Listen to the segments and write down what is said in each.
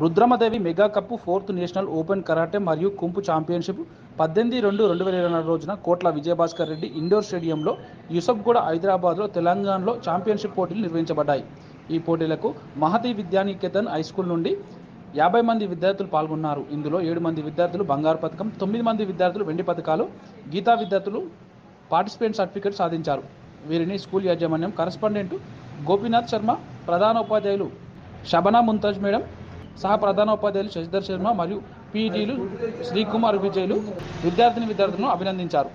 Rudramadevi mega cup 4th national open karate మరియు కుంపు championship 18-2-2024 రోజున కోట్ల విజయభాస్కర్ రెడ్డి ఇండోర్ స్టేడియంలో యూసఫ్గూడ హైదరాబాద్లో తెలంగాణలో ఛాంపియన్షిప్ పోటీలు నిర్వహించబడ్డాయి. ఈ పోటీలకు మహతి విద్యానికేతన్ హైస్కూల్ నుండి 50 మంది విద్యార్థులు పాల్గొన్నారు. ఇందులో 7 మంది విద్యార్థులు బంగారు పథకం, 9 మంది విద్యార్థులు వెండి పథకాలు, గీతా విద్యార్థులు పార్టిసిపేట్ సర్టిఫికెట్ సాధించారు. వీరిని స్కూల్ యాజమాన్యం కరెస్పాండెంట్ గోపీనాథ్ శర్మ, ప్రధానోపాధ్యాయులు షబనా ముంతాజ్ మేడం, సహ ప్రధానోపాధ్యాయులు శశిధర్ శర్మ మరియు పీఈటీలు శ్రీకుమార్ విజయులు విద్యార్థులను అభినందించారు.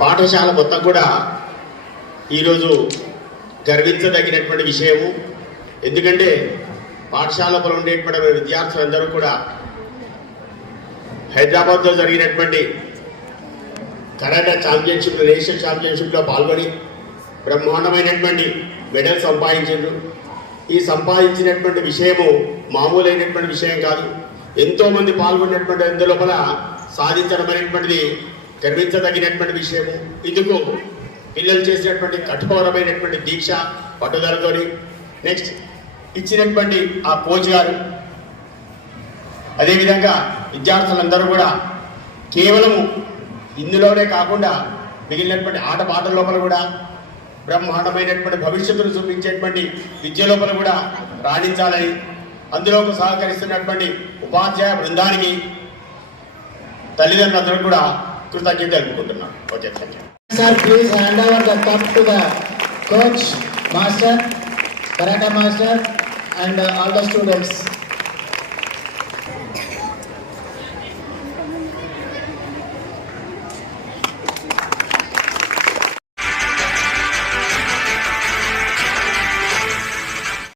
పాఠశాల మొత్తం కూడా ఈరోజు గర్వించదగినటువంటి విషయము. ఎందుకంటే పాఠశాలలో ఉండేటువంటి విద్యార్థులందరూ కూడా హైదరాబాద్లో జరిగినటువంటి కరాటే ఛాంపియన్షిప్, నేషనల్ ఛాంపియన్షిప్లో పాల్గొని బ్రహ్మాండమైనటువంటి మెడల్ సంపాదించారు. ఈ సంపాదించినటువంటి విషయము మామూలైనటువంటి విషయం కాదు. ఎంతోమంది పాల్గొన్నటువంటి అందులోపల సాధించడం అనేటువంటిది గర్వించదగినటువంటి విషయము. ఇందుకు పిల్లలు చేసినటువంటి కఠోరమైనటువంటి దీక్ష, పట్టుదలతో నెక్స్ట్ ఇచ్చినటువంటి ఆ కోచ్ గారు, అదేవిధంగా విద్యార్థులందరూ కూడా కేవలము ఇందులోనే కాకుండా మిగిలినటువంటి ఆట పాటల లోపల కూడా బ్రహ్మాండమైనటువంటి భవిష్యత్తును చూపించేటువంటి విద్య లోపల కూడా రాణించాలని అందులోకి సహకరిస్తున్నటువంటి ఉపాధ్యాయ బృందానికి, తల్లిదండ్రులందరూ కూడా కృతజ్ఞత తెలుపుకుంటున్నాను. Okay, thank you. Sir, please hand over the cup to the coach, master, karate master and all the students.